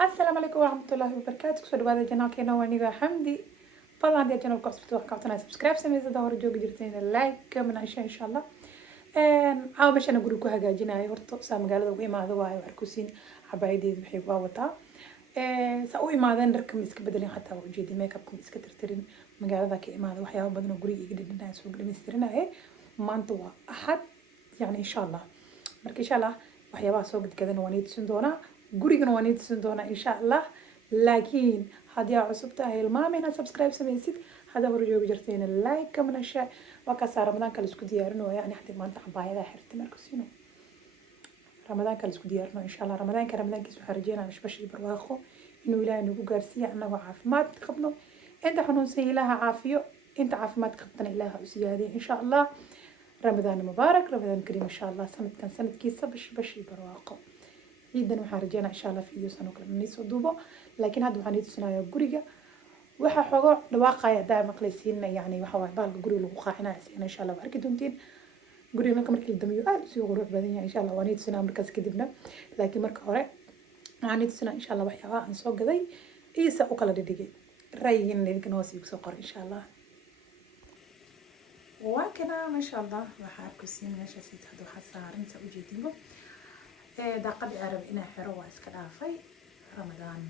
السلام عليكم ورحمة الله وبركاته. كسر بعد جناك هنا وأنا حمدي. طبعا دي جناك قصبت وقعتنا سبسكرايب سميت دور جوج جرتين اللايك من عشان إن شاء الله. عاو باش أنا أقول لكم هجا جناي ورطو سام قال ذوي ما ذوي وعركوسين حبايدي بحبوا وطا. سأوي ما ذا نركب مسك بدلين حتى وجدي ميك اب مسك ترترين مقالة ذاك ما ذا وحياة بدنا قولي يقدر الناس وقولي مسترنا إيه ما انتوا أحد يعني إن شاء الله. مرك إن شاء الله وحياة سوق كذا نوانيت سندونا gurigana waan idin tusin doonaa insha allah laakiin haddii aa cusub tahay hilmaama inaad subscribe samaysid haddaa hore joogi jirtayna like kamana share waa kaasaa ramadaanka la isku diyaarinooya ani hadda maanta cabaayadaha xirtay markasiino ramadaanka la isku diyaarino insha allah ramadaankiisa waxaa rajeynaa bashbash iyo barwaaqo inuu ilaahay nagu gaarsiiya annagoo caafimaad qabno inta xanuunsan ilaaha caafiyo inta caafimaad qabtana ilaaha u siyaadiya insha allah ramadaan mubaarak ramadaan kariim insha allah sanadkan sanadkiisa bashbash iyo barwaaqo ciidan waxaan rajeynaa insha allah video sano kale inay soo duubo laakiin hadda waxaan idin tusinayaa guriga waxa xogo dhawaaqaya daa maqlaysiin yani waxa waay baalka guriga lagu qaaxinaa isagana insha allah arki doontiin guriga markii la damiyo aad soo qurux badan yahay insha allah waan idin tusinaa markaas kadibna laakiin marka hore waxaan idin tusinaa insha allah waxyaabaha aan soo gaday isa u kala dhigay ra'yigiina idinka hoos igu soo qor insha allah waa kana masha allah waxa arkusiin meesha si hadda waxa saaran sa ujeedinbo daaqadii arab inaa xiro waa iska dhaafay ramadaan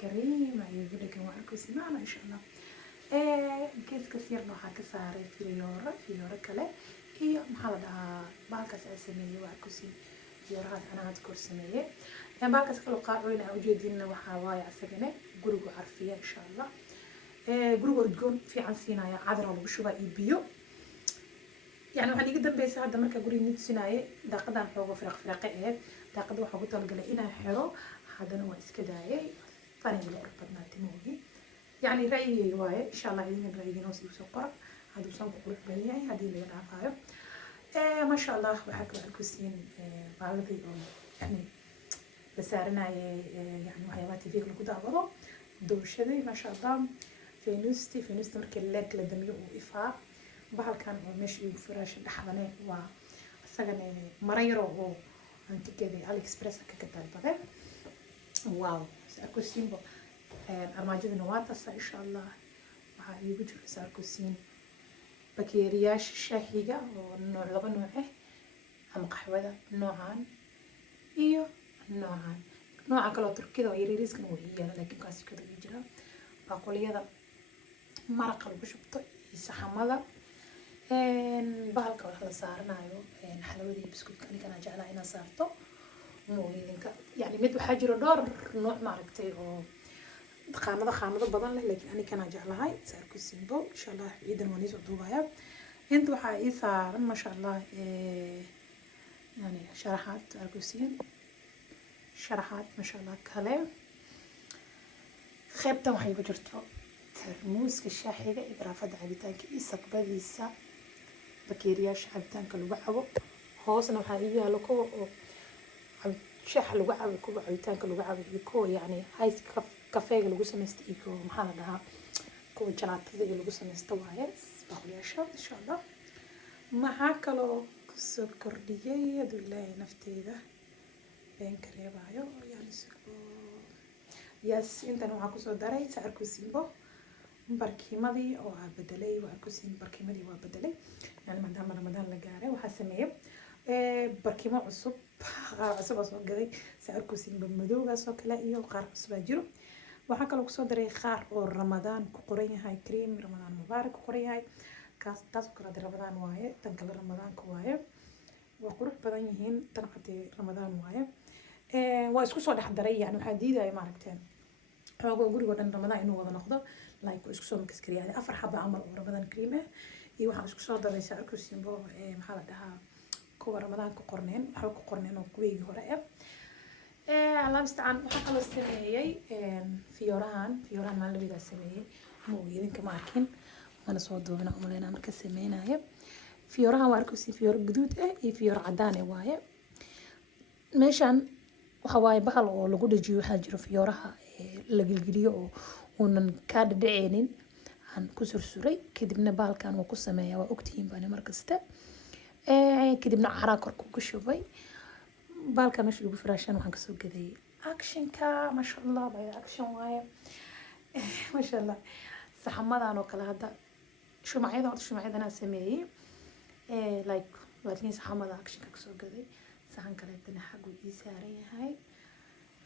kariim ayuu gudhigan waa arkaysi maana insha allah geeskas yarna waxaa ka saaray fiyooro kale iyo maxaa la dhahaa baalkaas aan sameeyey waa arkaysi fiyoorahaas anaa had kor sameeyey baalkaas kaloo qaacooyna aan ujeedinna waxaa waaye asagane gurigu carfiya insha allah guriga udgoon fiican siinaya cadra lagu shubaa iyo biyo يعني waxaan iga dambeysay hadda marka guriga nidsinaaye daaqadan xoogo firaq ahayd daaqada waxaa ku talgalay inaan xiro haddana waa iska daayay faniga la qurbadnaatay moogi yani ra'yigay waaye insha allah idin ra'yigiina hoos igu soo qora hadduu san ku qurux badan yahay haddii laga dhaafaayo maasha allah waxaa kala arkusiin baaladii oo yani la saaranayay yani waxyaabaha tvga lagu daawado dooshaday maasha allah feynusta markii leeg la damiyo uu ifaa bahalkan oo meesha igu firaasha dhaxdane waa isagana mara yaro oo aan ka gaday AliExpress ka dalbaday wow sarkusiinbo armaajadana waa taasa insha allah waxaa igu jira sarkusiin bakeeriyaasha shaahiga oo nooc laba nooc ah ama qaxwada noocan iyo nooca kale oo turkida oo yariiskana waa yaala laakiin kaasi kada jira baaqoliyada maraqa lagu shubto iyo saxamada bahalka wax la saaranayo xalwadii biskuutka aniga jeclaa inaan saarto mooyinka yani mid waxaa jiro dhowr nooc maaragtay oo qaanado badan leh laakiin aniga kana jeclahay saarku simbo insha allah ciidan waan isoo duubaya inta waxaa ii saaran masha allah yani sharaxaad arkusiin sharaxaad masha allah kale qaybtan waxay ku jirto tarmuuska shaaxiga ibraafada cabitaanka iyo sakbadiisa bakeeriyaasha cabitaanka lagu cabo hoosna waxaa igu yaalo kuwa oo shaah lagu cabo kuwa cabitaanka lagu cabo iyo kuwa yani ice kafeega lagu samaysto iyo maxaa la dhahaa kuwa jalaatada lagu samaysto waaye baaqliyaasha insha allah maxaa kaloo kusoo kordhiyay haduu ilaahay nafteeda been ka reebaayo yes intan waxaa kusoo daray saarku simbo barkiimadii oo aan bedelay waa ku siin barkiimadii waa bedelay yani maadaama ramadaan la gaaray waxaa sameeyay barkiimo cusub oo soo gaday saarku siin madowgaas oo kale iyo qaar cusub jiro waxaa kaloo kusoo daray qaar oo ramadaan ku qoran yahay cream ramadaan mubaarak ku qoran yahay kaas taas oo kale ramadaan waaye tan kale ramadaanka waaye waa qurux badan yihiin tan qadii ramadaan waaye waa isku soo dhex daray yani waxaa diidaya maaragteen xoogoo guriga dhan ramadaan inuu wada noqdo like isku soo mix kariyaa afar xaba amal oo ramadaan cream ah iyo waxaan isku soo daray saarku simbo maxaa la dhahaa kuwa ramadaan ku qorneen waxa ku qorneen oo kuweygii hore alaab istaan waxa kala sameeyay fiyoorahan ma la wada sameeyay ma uu idinka ma arkin mana soo duubina umaleena marka sameeynayo fiyoorahan waa arku si fiyoor guduud iyo fiyoor cadaan waaye meeshan waxa waaye bahal oo lagu dhajiyo waxa jiro fiyooraha la gilgiliyo oo uunan ka dhaceenin aan ku sursuray kadibna bahalkan uu ku sameeyaa waa ogtihiin baan markasta kadibna caraa kor ku shubay bahalka meesha lagu firaashan waxaan kasoo gaday actionka masha Allah bay action waaye masha Allah saxamadan oo kala hada shumacyada aan sameeyay like laakiin saxamada actionka kasoo gaday saxan kale tan xaq uu saaran yahay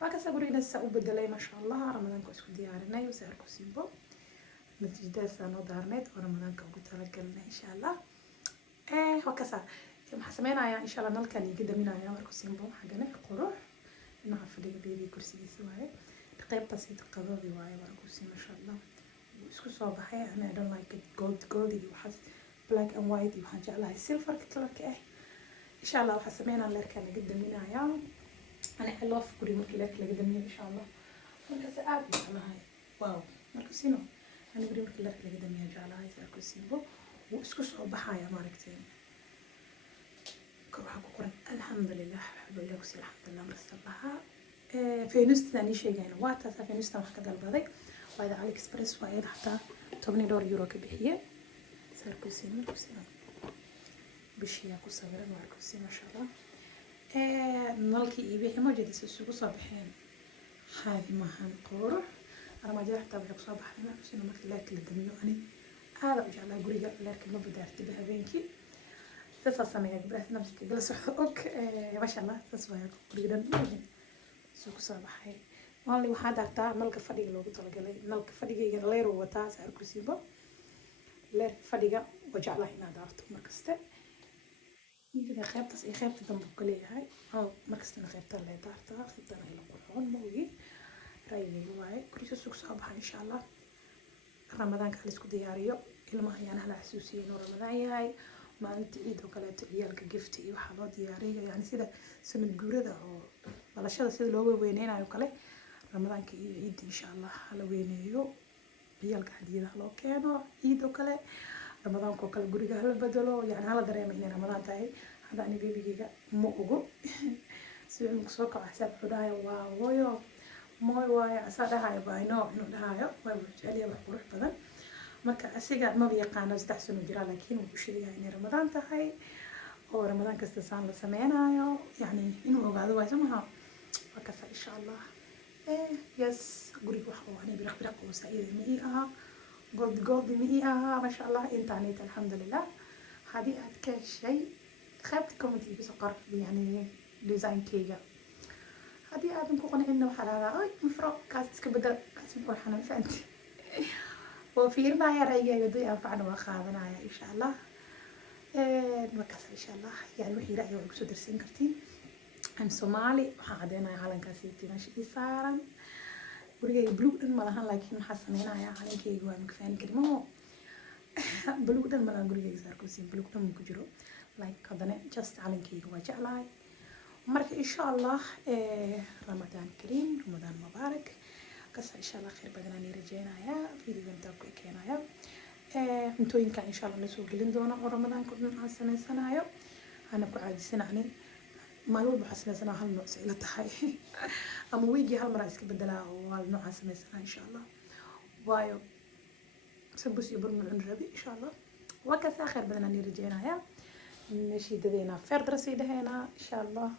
waa ka sabrina sa u bedelay masha Allah ramadaanka isku diyaarinay oo saarku simbo natiijadaas aan u daarneed oo ramadaanka ugu talagalnay insha Allah وكذا محسمينها إن شاء الله نلقى اللي قدامنا يا مركو سيمبو حقنا قروح نعرف اللي بيبي كرسي سواي تقيب بسيط قضاضي واي مركو سيم ما شاء الله وإسكو صباحي أنا I don't like it gold وحس black and white وحاجة على silver كتلك إن شاء الله وحسمينا اللي اللي قدامنا يا أنا I love كوري مركي لك اللي قدامنا إن شاء الله مركز آبي على هاي واو مركو سينو أنا كوري مركي لك اللي قدامنا جعل هاي مركو سيمبو وإسكو صباحي يا ماركتين كروح أقول الحمد لله حب الله وسير الحمد لله مرسلها في نستني شيء يعني واتا في نستني حق قلبي وإذا على إكسبرس وإذا حتى $8 كبيرة صار كوسين بشيء أكو صغيرة مع كوسين ما شاء الله نلقي إيبه ما جديد السوق صباحين هذه ما هنقول أنا ما جرحت أبغى صباحين ما كوسين ما كلاك للدنيا يعني هذا وجعله قرية لكن ما بدي أرتبها بينكي تسمى يا جبرات نفسك جلسوا أوك ما شاء الله تسمى يا قرية نمجن سوق صباحي والله واحد أكتر ملك فريق لو قلت لك ملك فريق غير وتاس أركوسيبا لير فريق وجعله هنا دارته مركزته يجي خيبت دم بكليه هاي أو مركزتنا خيبت اللي دارته خيبتنا إلى قرآن موجي رأيي واي كريس سوق صباح إن شاء الله رمضان كحلسكو دياريو ilmaha ayaan hala xasuusiyay inuu ramadaan yahay maalinta ciid oo kale ciyaalka gift iyo waxa loo diyaariyo yani sida sanad guurada oo dhalashada sida loo weyneenayo kale ramadaanka iyo ciid insha Allah hala weyneeyo ciyaalka hadiyadaha loo keeno ciid oo kale ramadaanka oo kale guriga hala bedelo yani hala dareemo in ramadaan tahay hada ani beebigeyga ma ogo sidoo uu soo kaco xisaab xudaayo waa hooyo mooy waayo asadahay baayno inuu dhahayo waa jecel wax qurux badan marka asiga ma yaqaan 3 sano jira laakiin uu sheegay in ramadaan tahay oo ramadaan kasta saan la sameeynayo yani inuu ogaado waa samaha wakafa insha Allah yes guriga waxa uu anay biraq oo saayid ma aha gold ma aha ma sha Allah internet alhamdulillah hadi aad ka shay خابت كومنتي بس قرب يعني ديزاين كيجا هذه أدم كوقنا إنه وحلا أي مفروض كاس كبدل كاس بقول حنا فهمت وفي ما يا رجال يدي أنفعنا وخاذنا يا إن شاء الله نوكسر إن شاء الله يعني وحي رأي وعكسو درسين كرتين عن صومالي وحادينا على كاسيتي ماشي إسارا ورجع بلودن مالها لكن حسنينا يا على كي جوا مكفين كريمو بلودن مالها ورجع إسار كوسين بلودن مكجرو like هذا just على كي جوا جعلاي مرك إن شاء الله رمضان كريم رمضان مبارك قصة إن شاء الله خير بدنا نرجعنا يا فيديو بنتاعك كنا يا انتو إن كان إن شاء الله نسوق لندونا ورمضان كلنا حسنا سنة يا أنا بعد سنة يعني ما نقول بحسنا سنة هالنوع سئلة تحي أما ويجي هالمرة إسك بدلا وهالنوع حسنا سنة إن شاء الله وايو سبوس يبر من الربي إن شاء الله وكذا خير بدنا نرجعنا يا نشيد ذينا فرد رصيد هنا إن شاء الله